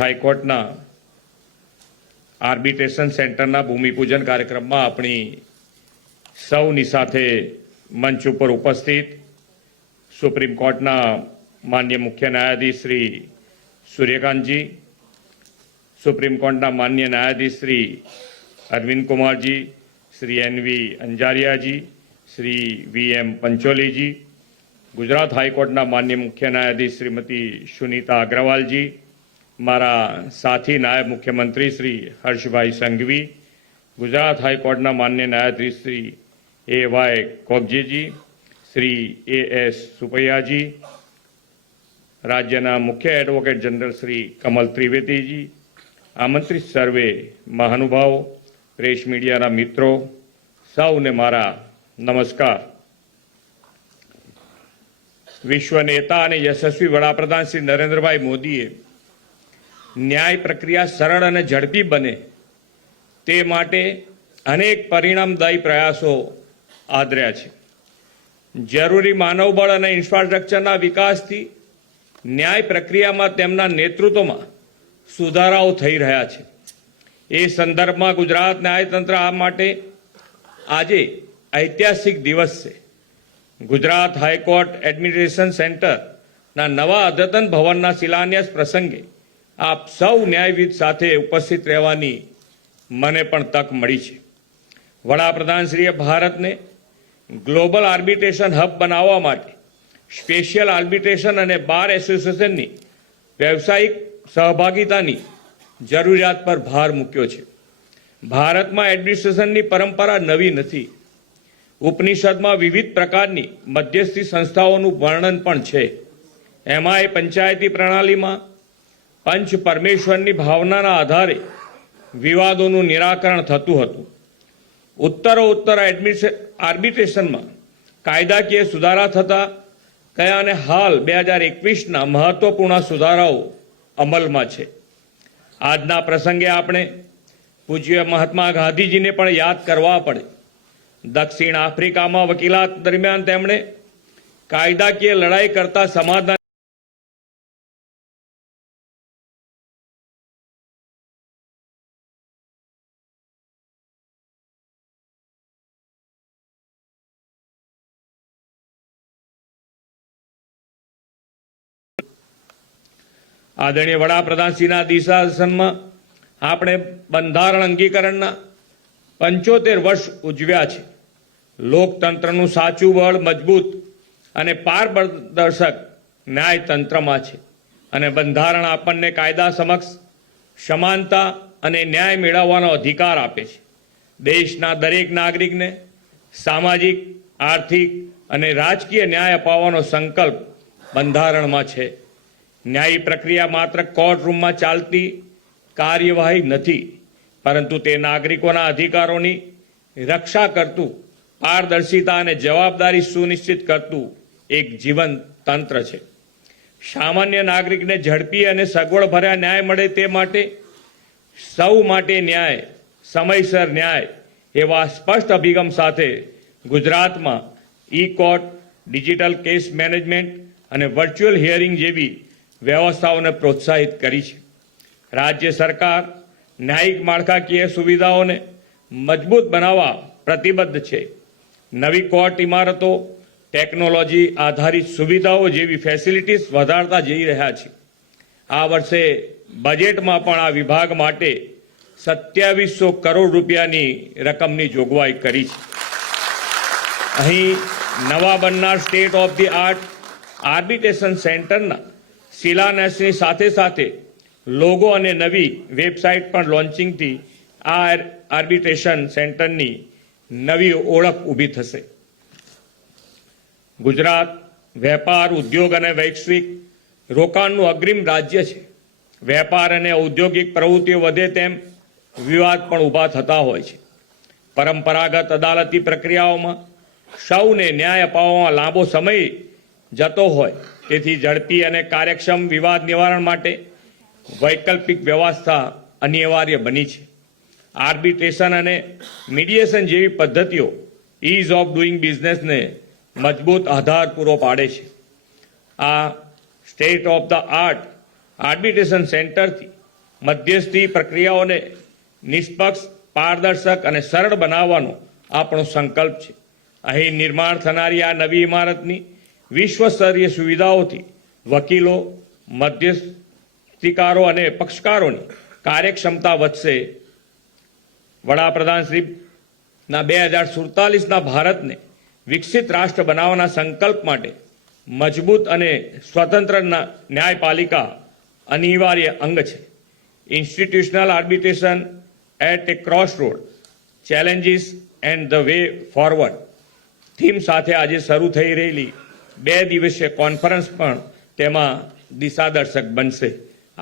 હાઈકોર્ટના આર્બિટ્રેશન સેન્ટરના ભૂમિપૂજન કાર્યક્રમમાં આપણી સૌની સાથે મંચ ઉપર ઉપસ્થિત સુપ્રીમ કોર્ટના માન્ય મુખ્ય ન્યાયાધીશ શ્રી સૂર્યકાંતજી, સુપ્રીમ કોર્ટના માન્ય ન્યાયાધીશ શ્રી અરવિંદ કુમારજી, શ્રી એનવી અંજારિયાજી, શ્રી વીએમ પંચોલીજી, ગુજરાત હાઈકોર્ટના માન્ય મુખ્ય ન્યાયાધીશ શ્રીમતી સુનીતા અગ્રવાલજી, મારા સાથી નાયબ મુખ્યમંત્રી શ્રી હર્ષભાઈ સંઘવી, ગુજરાત હાઈકોર્ટના માન્ય ન્યાયાધીશ શ્રી એ.વાય કોગજીજી, શ્રી એ.એસ. સુપૈયાજી, રાજ્યના મુખ્ય એડવોકેટ જનરલ શ્રી કમલ ત્રિવેદીજી, આમંત્રિત સર્વે મહાનુભાવો, પ્રેસ મીડિયાના મિત્રો, સૌને મારા નમસ્કાર. વિશ્વ નેતા અને યશસ્વી વડાપ્રધાન શ્રી નરેન્દ્રભાઈ મોદીએ ન્યાય પ્રક્રિયા સરળ અને ઝડપી બને તે માટે અનેક પરિણામદાયી પ્રયાસો આદર્યા છે. જરૂરી માનવબળ અને ઇન્ફ્રાસ્ટ્રક્ચરના વિકાસથી ન્યાય પ્રક્રિયામાં તેમના નેતૃત્વમાં સુધારાઓ થઈ રહ્યા છે. એ સંદર્ભમાં ગુજરાત ન્યાયતંત્ર આ માટે આજે ઐતિહાસિક દિવસ છે. ગુજરાત હાઈકોર્ટ એડમિનિસ્ટ્રેશન સેન્ટરના નવા અદ્યતન ભવનના શિલાન્યાસ પ્રસંગે આપ સૌ ન્યાયવિદ સાથે ઉપસ્થિત રહેવાની મને પણ તક મળી છે. વડાપ્રધાનશ્રીએ ભારતને ગ્લોબલ આર્બિટ્રેશન હબ બનાવવા માટે સ્પેશિયલ આર્બિટ્રેશન અને બાર એસોસિએશનની વ્યવસાયિક સહભાગિતાની જરૂરિયાત પર ભાર મૂક્યો છે. ભારતમાં એડમિનિસ્ટ્રેશનની પરંપરા નવી નથી. ઉપનિષદમાં વિવિધ પ્રકારની મધ્યસ્થી સંસ્થાઓનું વર્ણન પણ છે. એમાં પંચાયતી પ્રણાલીમાં પંચ પરમેશ્વરની ભાવનાના આધારે વિવાદોનું નિરાકરણ થતું હતું. ઉત્તરોત્તર આર્બિટ્રેશનમાં કાયદાકીય સુધારા થતા ગયા અને હાલ 2021ના મહત્વપૂર્ણ સુધારાઓ અમલમાં છે. આજના પ્રસંગે આપણે પૂજ્ય મહાત્મા ગાંધીજીને પણ યાદ કરવા પડે. દક્ષિણ આફ્રિકામાં વકીલાત દરમિયાન તેમણે કાયદાકીય લડાઈ કરતા સમાજના આદરણીય વડાપ્રધાનશ્રીના દિશાદર્શનમાં આપણે બંધારણ અંગીકરણના 75 વર્ષ ઉજવ્યા છે. લોકતંત્રનું સાચું બળ મજબૂત અને પારદર્શક ન્યાયતંત્રમાં છે અને બંધારણ આપણને કાયદા સમક્ષ સમાનતા અને ન્યાય મેળવવાનો અધિકાર આપે છે. દેશના દરેક નાગરિકને સામાજિક, આર્થિક અને રાજકીય ન્યાય અપાવવાનો સંકલ્પ બંધારણમાં છે. ન્યાયી પ્રક્રિયા માત્ર કોર્ટ રૂમમાં ચાલતી કાર્યવાહી નથી, પરંતુ તે નાગરિકોના અધિકારોની રક્ષા કરતું, પારદર્શિતા અને જવાબદારી સુનિશ્ચિત કરતું એક જીવંત તંત્ર છે. સામાન્ય નાગરિકને ઝડપી અને સગવડભર્યા ન્યાય મળે તે માટે સૌ માટે ન્યાય, સમયસર ન્યાય એવા સ્પષ્ટ અભિગમ સાથે ગુજરાતમાં ઈ-કોર્ટ, ડિજિટલ કેસ મેનેજમેન્ટ અને વર્ચ્યુઅલ હિયરિંગ જેવી વ્યવસ્થાઓને પ્રોત્સાહિત કરી છે. રાજ્ય સરકાર ન્યાયિક માળખાકીય સુવિધાઓને મજબૂત બનાવવા પ્રતિબદ્ધ છે. નવી કોર્ટ ઇમારતો, ટેકનોલોજી આધારિત સુવિધાઓ જેવી ફેસિલિટીઝ વધારતા જઈ રહ્યા છે. આ વર્ષે બજેટમાં પણ આ વિભાગ માટે 2700 કરોડ રૂપિયાની રકમની જોગવાઈ કરી છે. અહીં નવા બનનાર state of the art arbitration સેન્ટરના શિલાન્યાસની સાથે સાથે લોગો અને નવી વેબસાઇટ પણ લોન્ચિંગથી આ આર્બિટ્રેશન સેન્ટરની નવી ઓળખ ઊભી થશે. ગુજરાત વેપાર, ઉદ્યોગ અને વૈશ્વિક રોકાણનું અગ્રીમ રાજ્ય છે. વેપાર અને ઔદ્યોગિક પ્રવૃત્તિઓ વધે તેમ વિવાદ પણ ઊભા થતા હોય છે. પરંપરાગત અદાલતી પ્રક્રિયાઓમાં સૌને ન્યાય અપાવવામાં લાંબો સમય જતો હોય, તેથી ઝડપી અને કાર્યક્ષમ વિવાદ નિવારણ માટે વૈકલ્પિક વ્યવસ્થા અનિવાર્ય બની છે. આર્બિટ્રેશન અને મીડિયેશન જેવી પદ્ધતિઓ ઇઝ ઓફ ડુઇંગ બિઝનેસને મજબૂત આધાર પૂરો પાડે છે. આ state of the art arbitration સેન્ટરથી મધ્યસ્થી પ્રક્રિયાઓને નિષ્પક્ષ, પારદર્શક અને સરળ બનાવવાનો આપણો સંકલ્પ છે. અહીં નિર્માણ થનારી આ નવી ઇમારતની વિશ્વસ્તરીય સુવિધાઓથી વકીલો, મધ્યસ્થીકારો અને પક્ષકારોની કાર્યક્ષમતા વધશે. વડાપ્રધાનશ્રીના 2047ના ભારતને વિકસિત રાષ્ટ્ર બનાવવાના સંકલ્પ માટે મજબૂત અને સ્વતંત્ર ન્યાયપાલિકા અનિવાર્ય અંગ છે. Institutional arbitration at a crossroad, challenges and the way forward theme સાથે આજે શરૂ થઈ રહેલી 2 દિવસીય કોન્ફરન્સ પણ તેમાં દિશાદર્શક બનશે.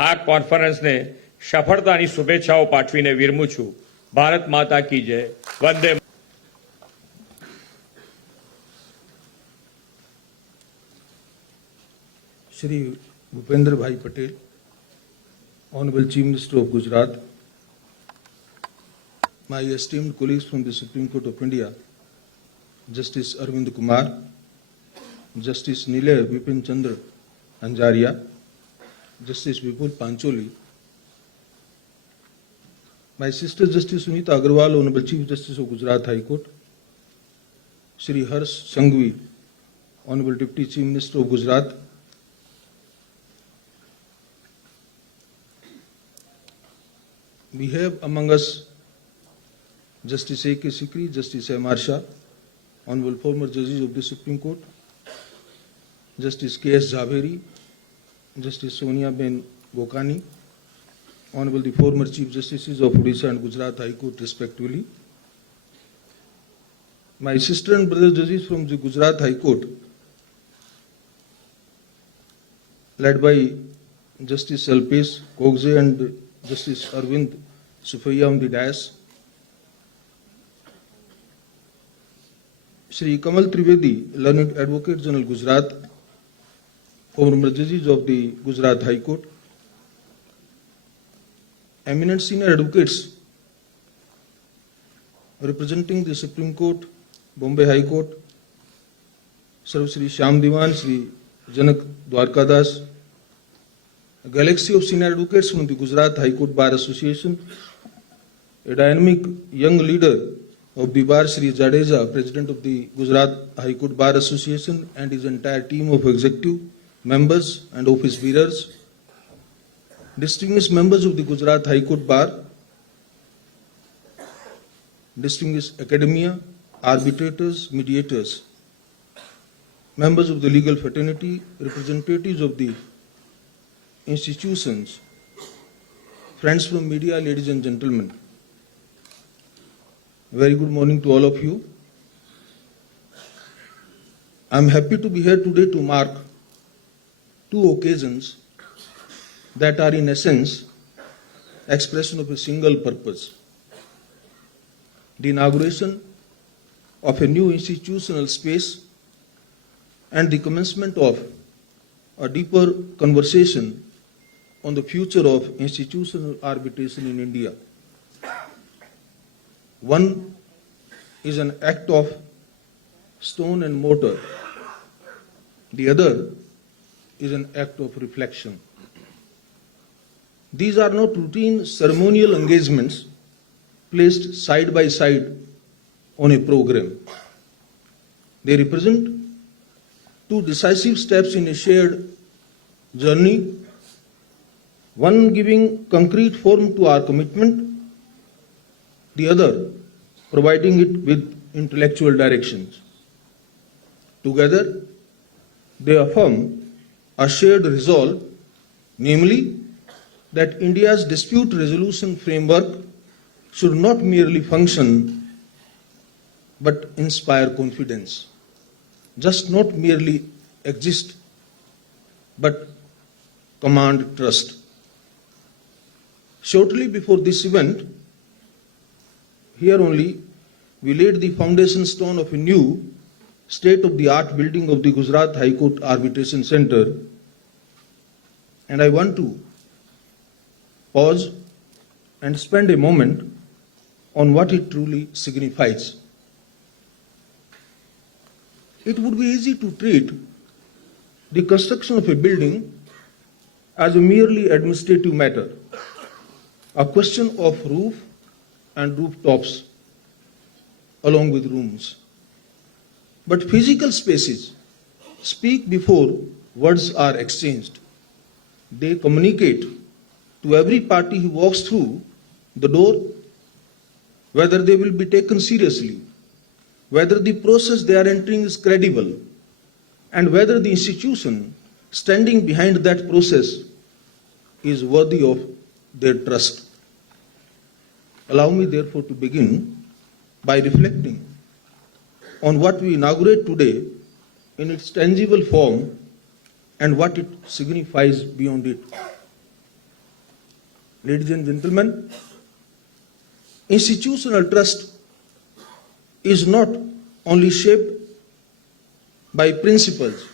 આ કોન્ફરન્સને સફળતાની શુભેચ્છાઓ પાઠવીને વિરમું છું. ભારત માતા કી જય. વંદે. Shri Bhupendra Bhai Patel, Honorable Chief Minister of Gujarat, my esteemed colleagues from the Supreme Court of India, Justice Arvind Kumar, Justice Nilay Vipin Chandra Anjaria, Justice Vipul Pancholi, my sister Justice Sunita Agarwal, Honorable Chief Justice of Gujarat High Court, Shri Harsh Sanghvi, Honorable Deputy Chief Minister of Gujarat, we have among us Justice A.K. Sikri, Justice M.R. Shah, Honorable former judges of the Supreme Court, Justice K.S. Jhaveri, Justice Sonia Ben Gokani, Honorable the former Chief Justices of Odisha and Gujarat High Court respectively, my sister and brother judges from the Gujarat High Court, led by Justice Alpesh Kogze and Justice Arvind Sufaiya on the dais, Shri Kamal Trivedi, Learned Advocate General Gujarat, former judges of the Gujarat High Court, eminent senior advocates representing the Supreme Court, Bombay High Court, Sarv Shri Shyam Diwan, Shri Janak Dwarkadas, a galaxy of senior advocates from the Gujarat High Court Bar Association, a dynamic young leader of the Bar, Shri Jadeja, President of the Gujarat High Court Bar Association, and his entire team of executive members and office bearers, distinguished members of the Gujarat High Court Bar, distinguished academia, arbitrators, mediators, members of the legal fraternity, representatives of the institutions, friends from media, ladies and gentlemen. Very good morning to all of you. I am happy to be here today to mark 2 occasions that are in essence expression of a single purpose: the inauguration of a new institutional space and the commencement of a deeper conversation on the future of institutional arbitration in India. One is an act of stone and mortar. The other is an act of reflection. These are not routine ceremonial engagements placed side by side on a program. They represent 2 decisive steps in a shared journey, one giving concrete form to our commitment, the other providing it with intellectual directions. Together, they affirm a shared resolve, namely that India's dispute resolution framework should not merely function but inspire confidence, just not merely exist but command trust. Shortly before this event, here only, we laid the foundation stone of a new state-of-the-art building of the Gujarat High Court Arbitration Center, and I want to pause and spend a moment on what it truly signifies. It would be easy to treat the construction of a building as a merely administrative matter, a question of roof and rooftops along with rooms. But physical spaces speak before words are exchanged. They communicate to every party who walks through the door whether they will be taken seriously, whether the process they are entering is credible, and whether the institution standing behind that process is worthy of their trust. Allow me therefore to begin by reflecting on what we inaugurate today in its tangible form and what it signifies beyond it. Ladies and gentlemen, institutional trust is not only shaped by principles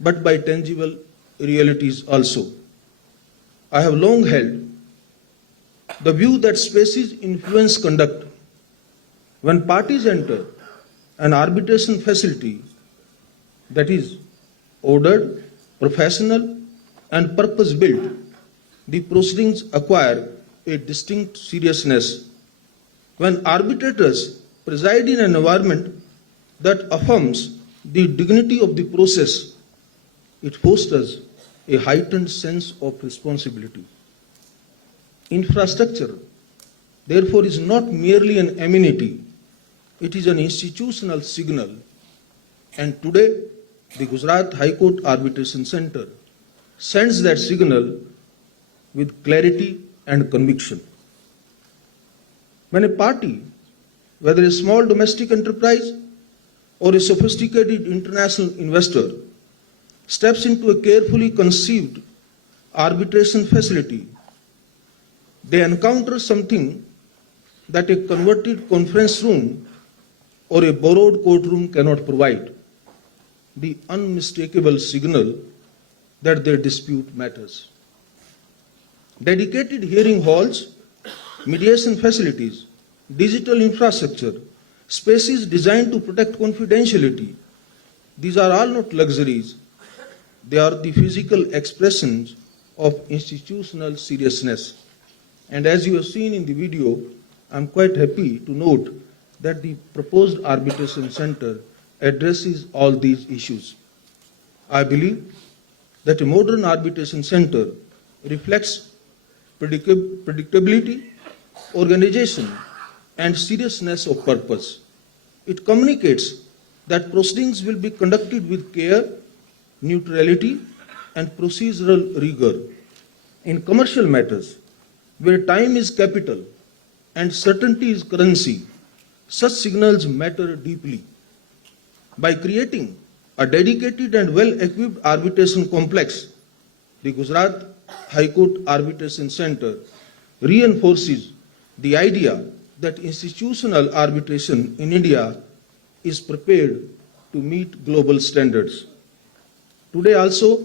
but by tangible realities also. I have long held the view that spaces influence conduct. When parties enter an arbitration facility that is ordered, professional, and purpose-built, the proceedings acquire a distinct seriousness. When arbitrators preside in an environment that affirms the dignity of the process, it fosters a heightened sense of responsibility. Infrastructure, therefore, is not merely an amenity, it is an institutional signal. And today, the Gujarat High Court Arbitration Centre sends that signal with clarity and conviction. When a party, whether a small domestic enterprise or a sophisticated international investor, steps into a carefully conceived arbitration facility, they encounter something that a converted conference room or a borrowed courtroom cannot provide: the unmistakable signal that their dispute matters. Dedicated hearing halls, mediation facilities, digital infrastructure, spaces designed to protect confidentiality, these are all not luxuries. They are the physical expressions of institutional seriousness. And as you have seen in the video, I am quite happy to note that the proposed arbitration center addresses all these issues. I believe that a modern arbitration center reflects predictability, organization, and seriousness of purpose. It communicates that proceedings will be conducted with care, neutrality, and procedural rigor. In commercial matters, where time is capital and certainty is currency, such signals matter deeply. By creating a dedicated and well-equipped arbitration complex, the Gujarat High Court Arbitration Centre reinforces the idea that institutional arbitration in India is prepared to meet global standards. Today also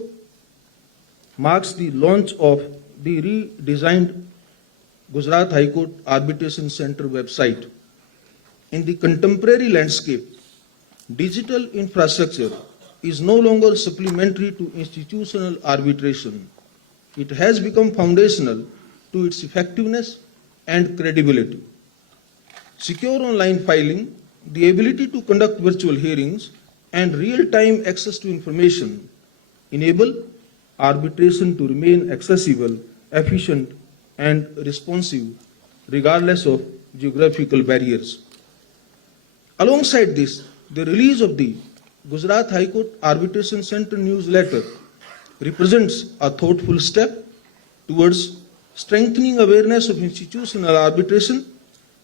marks the launch of the redesigned Gujarat High Court Arbitration Centre website. In the contemporary landscape, digital infrastructure is no longer supplementary to institutional arbitration. It has become foundational to its effectiveness and credibility. Secure online filing, the ability to conduct virtual hearings, and real-time access to information enable arbitration to remain accessible, efficient, and responsive regardless of geographical barriers. Alongside this, the release of the Gujarat High Court Arbitration Centre newsletter represents a thoughtful step towards strengthening awareness of institutional arbitration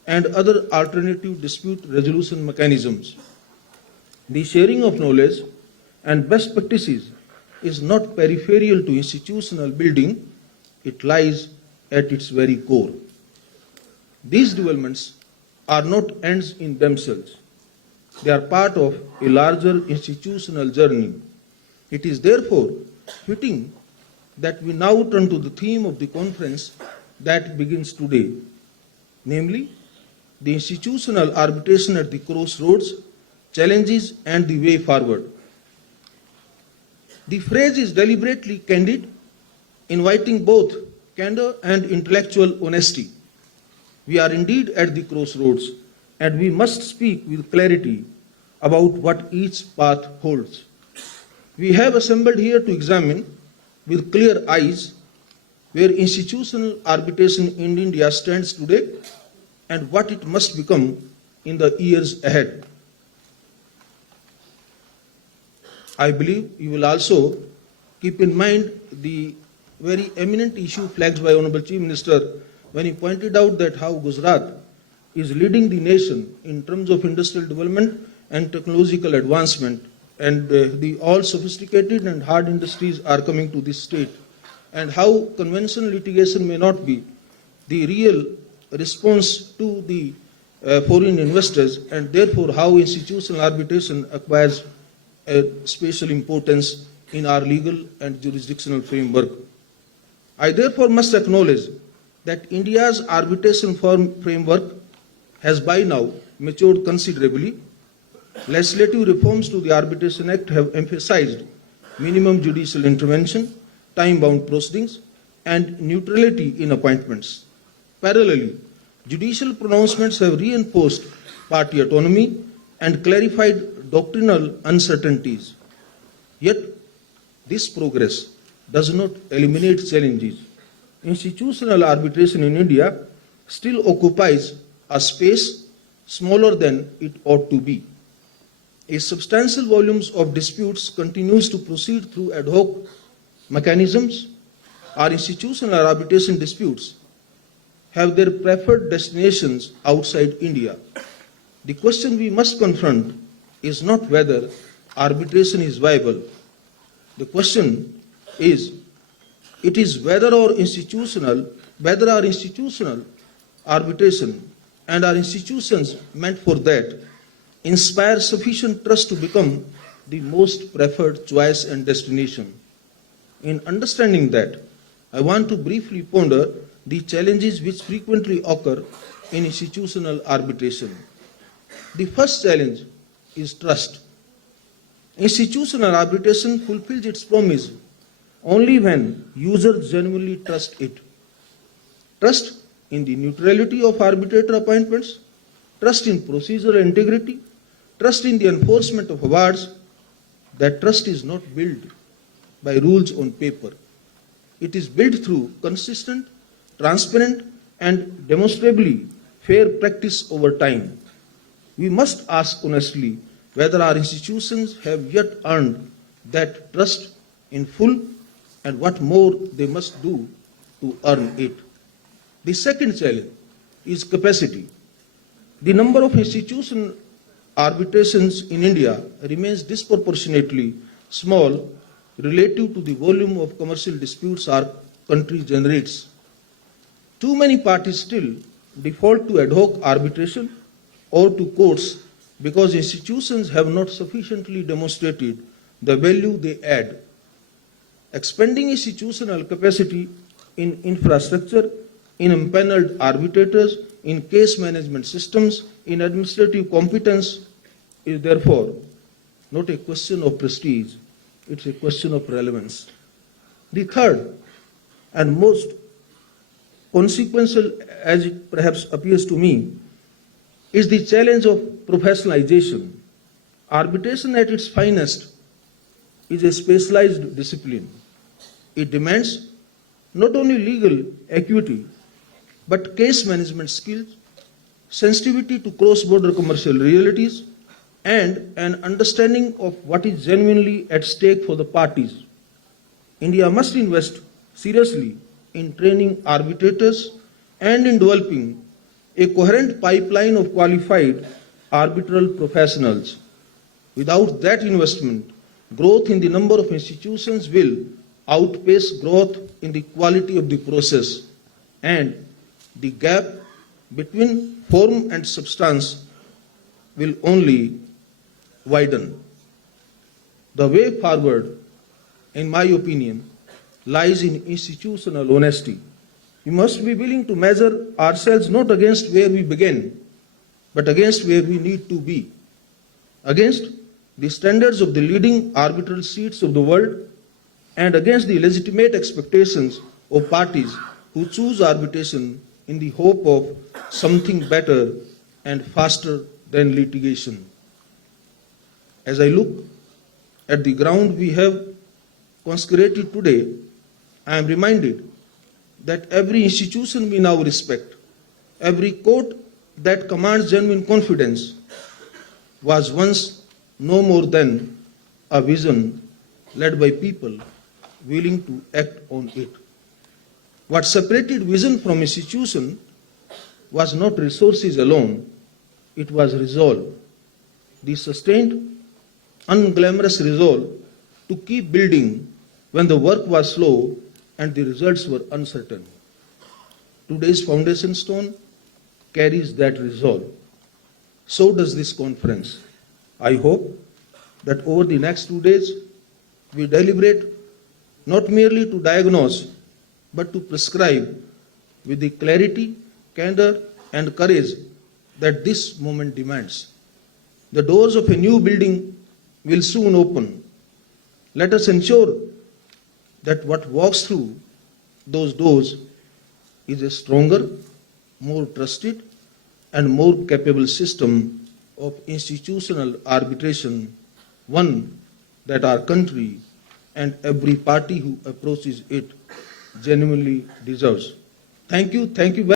and other alternative dispute resolution mechanisms. The sharing of knowledge and best practices is not peripheral to institutional building, it lies at its very core. These developments are not ends in themselves. They are part of a larger institutional journey. It is therefore fitting that we now turn to the theme of the conference that begins today, namely the institutional arbitration at the crossroads, challenges, and the way forward. The phrase is deliberately candid, inviting both candor and intellectual honesty. We are indeed at the crossroads, and we must speak with clarity about what each path holds. We have assembled here to examine with clear eyes where institutional arbitration in India stands today and what it must become in the years ahead. I believe you will also keep in mind the very eminent issue flagged by Honorable Chief Minister when he pointed out that how Gujarat is leading the nation in terms of industrial development and technological advancement, and the all sophisticated and hard industries are coming to this state, and how conventional litigation may not be the real response to the foreign investors, and therefore how institutional arbitration acquires a special importance in our legal and jurisdictional framework. I therefore must acknowledge that India's arbitration framework has by now matured considerably. Legislative reforms to the Arbitration Act have emphasized minimum judicial intervention, time-bound proceedings, and neutrality in appointments. Parallelly, judicial pronouncements have reinforced party autonomy and clarified doctrinal uncertainties. Yet, this progress does not eliminate challenges. Institutional arbitration in India still occupies a space smaller than it ought to be. A substantial volumes of disputes continues to proceed through ad hoc mechanisms. Our institutional arbitration disputes have their preferred destinations outside India. The question we must confront is not whether arbitration is viable. The question is, it is whether our institutional arbitration and our institutions meant for that inspire sufficient trust to become the most preferred choice and destination. In understanding that, I want to briefly ponder the challenges which frequently occur in institutional arbitration. The first challenge is trust. Institutional arbitration fulfills its promise only when users genuinely trust it. Trust in the neutrality of arbitrator appointments, trust in procedural integrity, trust in the enforcement of awards. That trust is not built by rules on paper. It is built through consistent, transparent, and demonstrably fair practice over time. We must ask honestly whether our institutions have yet earned that trust in full and what more they must do to earn it. The second challenge is capacity. The number of institutional arbitrations in India remains disproportionately small relative to the volume of commercial disputes our country generates. Too many parties still default to ad hoc arbitration or to courts because institutions have not sufficiently demonstrated the value they add. Expanding institutional capacity in infrastructure, in empaneled arbitrators, in case management systems, in administrative competence is therefore not a question of prestige, it's a question of relevance. The third and most consequential, as it perhaps appears to me, is the challenge of professionalization. Arbitration at its finest is a specialized discipline. It demands not only legal acuity, but case management skills, sensitivity to cross-border commercial realities, and an understanding of what is genuinely at stake for the parties. India must invest seriously in training arbitrators and in developing a coherent pipeline of qualified arbitral professionals. Without that investment, growth in the number of institutions will outpace growth in the quality of the process, and the gap between form and substance will only widen. The way forward, in my opinion, lies in institutional honesty. We must be willing to measure ourselves not against where we began, but against where we need to be, against the standards of the leading arbitral seats of the world, and against the legitimate expectations of parties who choose arbitration in the hope of something better and faster than litigation. As I look at the ground we have consecrated today, I am reminded that every institution we now respect, every court that commands genuine confidence, was once no more than a vision led by people willing to act on it. What separated vision from institution was not resources alone, it was resolve. The sustained, unglamorous resolve to keep building when the work was slow and the results were uncertain. Today's foundation stone carries that resolve. So does this conference. I hope that over the next 2 days, we deliberate not merely to diagnose, but to prescribe with the clarity, candor, and courage that this moment demands. The doors of a new building will soon open. Let us ensure that what walks through those doors is a stronger, more trusted, and more capable system of institutional arbitration, one that our country and every party who approaches it genuinely deserves. Thank you very